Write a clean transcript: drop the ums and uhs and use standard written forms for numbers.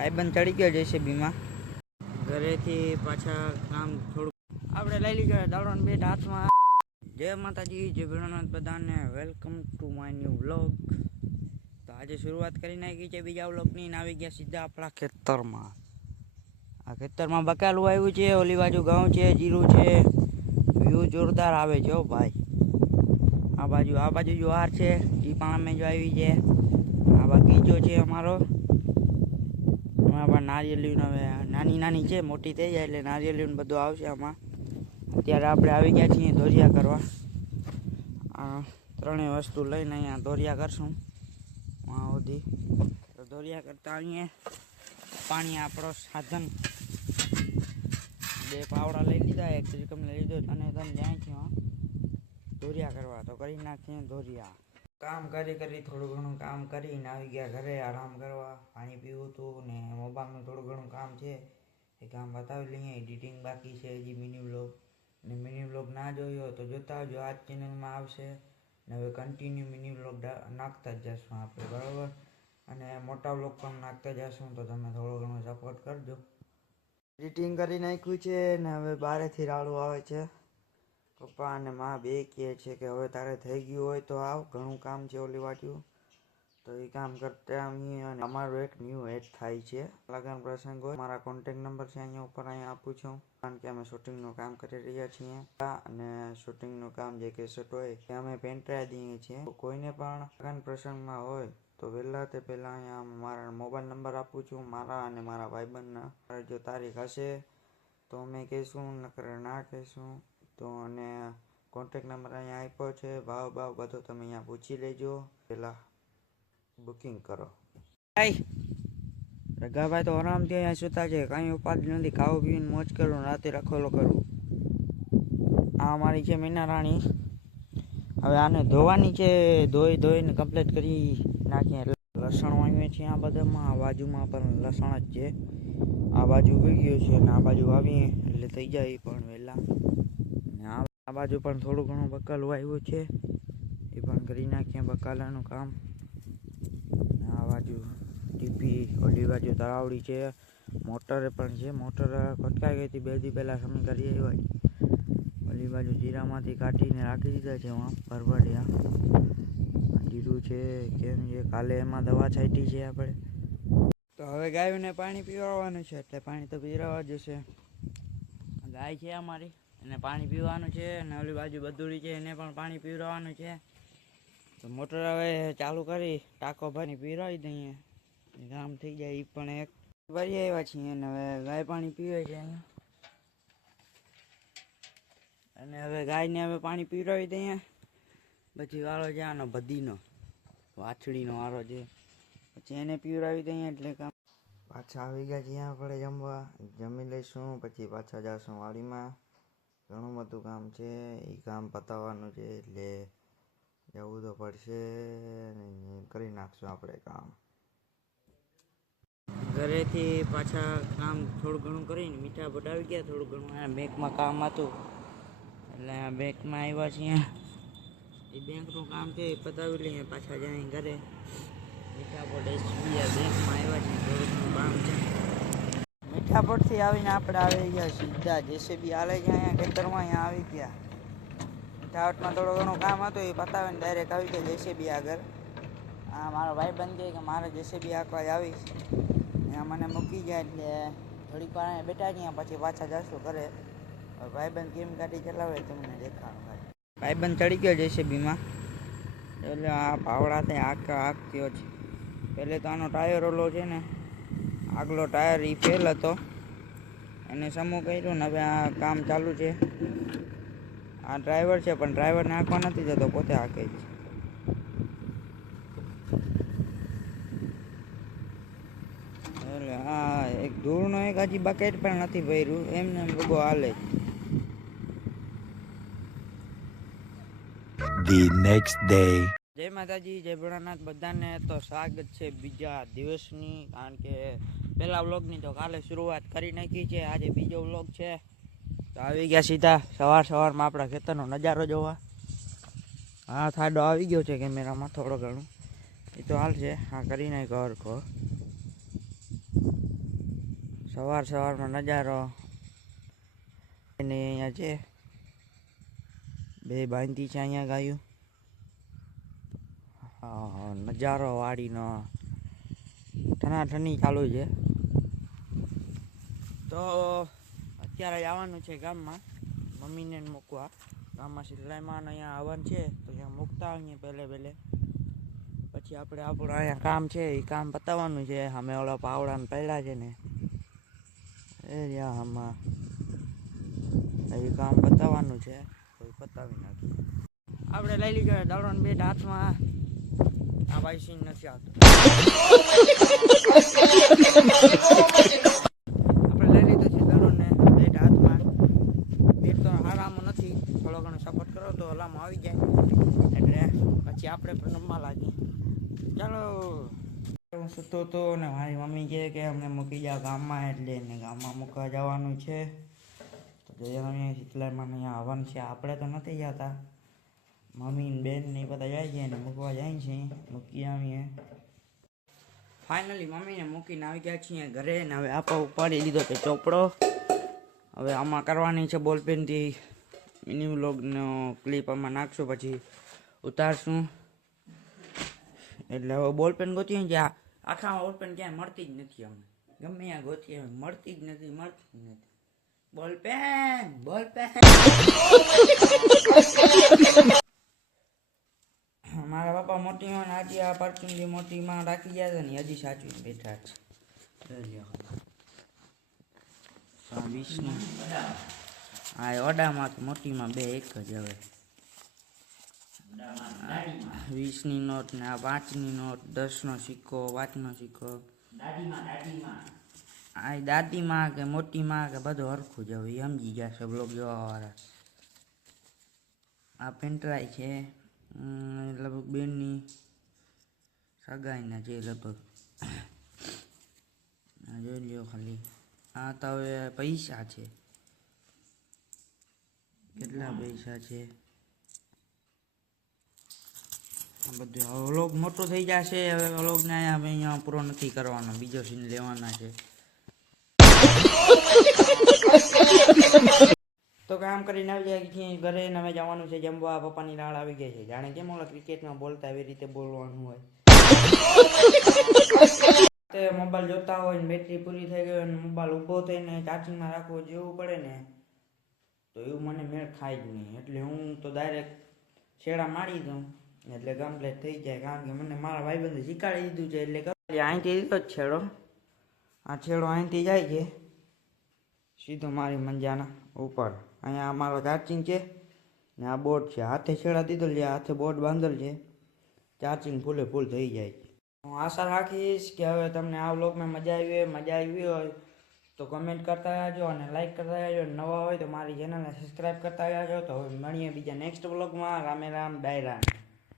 ભાઈબંધ ચડી ગયો જેસીબીમાં. ઘરેથી પાછા કામ થોડુંક આપણે લઈ લીધો દાડોને બેટ હાથમાં. જય માતાજી, જય ભોળાનાથ બધાને. Welcome to my new vlog. તો આજે શરૂઆત કરી નાખી છે બીજા વ્લોગની ને આવી ગયા સીધા આપણા ખેતરમાં. આ ખેતરમાં બકાલું આવ્યું છે, ઓલી બાજુ ઘઉં છે, જીરું છે. વ્યૂ જોરદાર આવે છે હો ભાઈ. આ બાજુ જુવાર છે, એ પણ અમે જો આવી છે. આ બગીચો છે અમારો. પણ નારિયેળીનું હવે નાની છે, મોટી થઈ જાય એટલે નારિયેળીનું બધું આવશે આમાં. અત્યારે આપણે આવી ગયા છીએ દોરિયા કરવા. આ ત્રણેય વસ્તુ લઈને અહીંયા દોરિયા કરશું ત્યાં સુધી. તો દોરિયા કરતા અહીંયા પાણી આપણો સાધન. 2 પાવડા લઈ લીધા, 1 ત્રિકમ લઈ લીધો અને તમે જાય છે દોરિયા કરવા. તો કરી નાખીએ દોરિયા. કામ કરી થોડું ઘણું કામ કરીને આવી ગયા ઘરે આરામ કરવા. પાણી પીવું હતું ને મોબાઈલનું થોડું ઘણું કામ છે એ કામ બતાવી લઈએ. એડિટિંગ બાકી છે હજી મિની વ્લોગ. ને મિની વ્લોગ ના જોયો તો જોતા આવજો, આ જ ચેનલમાં આવશે. ને હવે કન્ટિન્યુ મિની વ્લોગ નાખતા જ જશું આપણે, બરાબર. અને મોટા વ્લોગ પણ નાખતા જશું, તો તમે થોડો ઘણો સપોર્ટ કરજો. એડિટિંગ કરી નાખ્યું છે ને હવે બહારેથી રાડું આવે છે. પપ્પા અને મા બે કહે છે કે હવે તારે થઈ ગયું હોય તો આવ, ઘણું કામ છે ઓલી વાટ્યું. તો એ કામ કરતા આવીએ. અને અમારું એક ન્યૂ એડ થાય છે, લગન પ્રસંગ હોય. મારા કોન્ટેક નંબર છે અહીંયા આપું છું, કારણ કે અમે શૂટિંગનું કામ કરી રહ્યા છીએ. અને શૂટિંગનું કામ જે કેસેટ હોય એ અમે પેન્ટ્રાઈ દઈએ છીએ. કોઈને પણ લગન પ્રસંગમાં હોય તો પહેલાં અહીંયા મારા મોબાઈલ નંબર આપું છું, મારા અને મારા ભાઈબંધના. જો તારીખ હશે તો અમે કહીશું, નકર ના કહીશું. તો અને કોન્ટેક નંબર અહીંયા આપ્યો છે. ભાવ બધો તમે અહીંયા પૂછી લેજો, પહેલાં બુકિંગ કરો. રગાભાઈ તો આરામથી અહીંયા સુતા છે, કાંઈ ઉપાધિ નથી. ખાવું પીવીને મોજ કરું, રાતે રખોલો કરું. આ અમારી છે મીના રાણી. હવે આને ધોવાની છે, ધોઈને કમ્પ્લીટ કરી નાખીએ. લસણ વાવીએ છીએ આ બધામાં. આ બાજુમાં પણ લસણ જ છે. આ બાજુ ઉગી ગયું છે અને આ બાજુ વાવીએ એટલે થઈ જાય પણ વહેલા. આ બાજુ પણ થોડું ઘણું બકાલું આવ્યું છે, એ પણ કરી નાખીએ બકાલાનું કામ. આ બાજુ ટીપી, ઓલી બાજુ તળાવડી છે. મોટરે પણ છે, મોટર ખટકાઈ ગઈ હતી 2 દી પહેલાં સમી કરી આવ્યા. ઓલી બાજુ જીરામાંથી કાઢીને રાખી દીધા છે ભરભડિયા. જીરું છે કેમ છે, કાલે એમાં દવા છાંટી છે આપણે. તો હવે ગાયોને પાણી પીવડાવવાનું છે, એટલે પાણી તો પીવડાવવા જશે. ગાય છે અમારી, એને પાણી પીવાનું છે. અને ઓલી બાજુ બધુડી છે, એને પણ પાણી પીવડાવવાનું છે. તો મોટર હવે ચાલુ કરી ટાંકો ભરી પીવડાવી દઈએ, કામ થઈ જાય. એ પણ એક ભરી આવ્યા છીએ અને હવે ગાય પાણી પીવે છે અહીંયા. અને હવે ગાયને હવે પાણી પીવડાવી દઈએ. પછી વાળો છે આનો બધીનો, વાછડીનો વાળો છે, પછી એને પીવડાવી દઈએ એટલે કામ. પાછા આવી ગયા છીએ આપણે જમવા. જમી લઈશું પછી પાછા જઈશું વાડીમાં. ઘણું બધું કામ છે, એ કામ પતાવવાનું છે એટલે જવું તો પડશે. કરી નાખશું આપણે કામ. ઘરેથી પાછા કામ થોડું ઘણું કરીને મીઠા પડાવી ગયા. થોડું ઘણું બેંકમાં કામ હતું એટલે બેંકમાં આવ્યા છીએ. એ બેંકનું કામ છે એ પતાવી લઈએ, પાછા જાય ઘરે. મીઠાપોટ SBI બેંકમાં આવ્યા છીએ, થોડું ઘણું કામ છે. મીઠાપોટથી આવીને આપણે આવી ગયા સીધા જેસીબી હાલે છે અહીંયા ખેતરમાં. અહીંયા આવી ગયા. મીઠાપોટમાં થોડું ઘણું કામ હતું, એ પતાવીને ડાયરેક્ટ આવી ગયા જેસીબી આગળ. હા, મારો ભાઈબંધ કહે કે મારે જેસીબી આંકવા જ આવીશ. ત્યાં મને મૂકી જાય એટલે થોડીક વાર અહીંયા બેઠા છીએ, પછી પાછા જશું ઘરે. ભાઈબંધ કેમ ગાડી ચલાવે તમને દેખાડું. ભાઈબંધ ચડી ગયો જેસીબીમાં, એટલે આ પાવડાથી આંક્યો છે. પહેલે તો આનો ટાયર ઓલો છે ને, આગલો ટાયર એ ફેલ હતો, એને સમૂહ કર્યું ને હવે આ કામ ચાલુ છે. આ ડ્રાઈવર છે પણ ડ્રાઈવરને આંકવા નથી જતો, પોતે આંકે છે. એટલે હા, એક ધૂળનો એક હજી બકેટ પણ નથી ભર્યું, એમને બધું હાલે. The next day. જય માતાજી, જય ભોળાનાથ બધાને. તો સ્વાગત છે બીજા દિવસની, કારણ કે પહેલા વ્લોગની તો કાલે શરૂઆત કરી નાખી છે. આજે બીજો વ્લોગ છે. તો આવી ગયા સીધા સવારમાં આપણા ખેતરનો નજારો જોવા. હા, થાડો આવી ગયો છે કેમેરામાં થોડો ઘણું, એ તો હાલ છે. હા, કરી નાખ્યો હરખો. સવારમાં નજારો એને અહીંયા છે, બે બાંધી છે અહીંયા ગાયું. હા, નજારો વાડીનો ઠનાઠની ચાલુ છે. તો અત્યારે આવવાનું છે ગામમાં મમ્મીને મૂકવા. ગામમાં સિલાઈમાં અહીંયા આવવાનું છે, તો ત્યાં મૂકતા આવીએ પહેલે પછી આપણે આપણું અહીંયા કામ છે એ કામ પતાવવાનું છે. અમે ઓલા પાવડાને પડ્યા છે ને એ રહ્યા આમાં એ કામ પતાવવાનું છે, તો એ પતાવી નાખીએ. આપણે લઈ લીધો દડોને બેટ હાથમાં. આ ભાઈ સીન નથી આવતો. આપણે લઈ લીધો છે દડોને બેટ હાથમાં. બેટ તો આરામમાં નથી, થોડો ઘણો સપોર્ટ કરો તો ઓલામાં આવી જાય, એટલે પછી આપણે પણ રમવા લાગીએ. ચાલો. હું સૂતો હતો ને મારી મમ્મી કહે કે અમને મૂકી જાઓ ગામમાં, એટલે એને ગામમાં મૂકવા જવાનું છે. તો અમે સિલાઈમાં અહીંયા આવવાનું છે. આપણે તો નથી જતા, મમ્મી ને બેન ને બધા જાય છે ને મૂકવા જાય છે. મૂકી આવીએ. ફાઇનલી મમ્મીને મૂકીને આવી ગયા છીએ ઘરે ને હવે આપો ઉપાડી લીધો કે ચોપડો. હવે આમાં કરવાની છે બોલપેનથી મિની વ્લોગનો ક્લિપ આમાં નાખશું, પછી ઉતારશું. એટલે હવે બોલપેન ગોતીએ કે આખા બોલપેન ક્યાંય મળતી જ નથી. અમને ગમે ત્યાં ગોતીએ મળતી જ નથી. બોલપેન મારા પપ્પા મોટીમાં આજે આ પરચુંડી મોટીમાં રાખી ગયા છે ને હજી સાચવીને બેઠા છે. 20ની હા ઓડામાં કે મોટીમાં બે એક જ. હવે 20ની નોટ ને આ 5ની નોટ, 10નો સિક્કો, 5નો સિક્કો. આ દાદીમાં કે મોટીમાં કે બધું હરખું જ. હવે સમજી ગયા છે બ્લોગ જોવાવાળા. આ પેન્ટ્રાય છે લગભગ બેનની સગાઈના છે લગભગ. જોઈ લ્યો ખાલી. આ તો હવે પૈસા છે. કેટલા પૈસા છે બધું. હવે વ્લોગ મોટો થઈ જશે. હવે વ્લોગને અહીંયા પૂરો નથી કરવાનો, બીજો સીન લેવાના છે. તો કામ કરીને આવી જાય છીએ ઘરે ને હવે જવાનું છે જમવા. પપ્પાની રાડ આવી ગઈ છે. જાણે કેમ ઓલા ક્રિકેટમાં બોલતા એવી રીતે બોલવાનું હોય. તે મોબાઈલ જોતા હોય ને બેટરી પૂરી થઈ ગઈ અને મોબાઈલ ઊભો થઈને ચાર્જિંગમાં રાખવો જેવું પડે ને, તો એવું મને મેળ ખાય જ નહીં. એટલે હું તો ડાયરેક્ટ છેડા મારી દઉં એટલે કમ્પ્લીટ થઈ જાય. કારણ કે મને મારા ભાઈબંધે શીખવાડી દીધું છે. એટલે અહીંથી દીધો જ છેડો. આ છેડો અહીંથી જાય છે સીધો મારી મંજાના ઉપર. અહીંયા અમારો ચાર્જિંગ છે ને આ બોર્ડ છે. હાથે છેડા દીધો છે, હાથે બોર્ડ બાંધેલ છે. ચાર્જિંગ ફૂલે ફૂલ થઈ જાય. હું આશા રાખીશ કે હવે તમને આ વ્લોગમાં મજા આવી હોય તો કમેન્ટ કરતા રહેજો અને લાઈક કરતા રહેજો. નવા હોય તો મારી ચેનલને સબસ્ક્રાઈબ કરતા રહેજો. તો હવે મળીએ બીજા નેક્સ્ટ વ્લોગમાં. રામે રામ ડાયરા.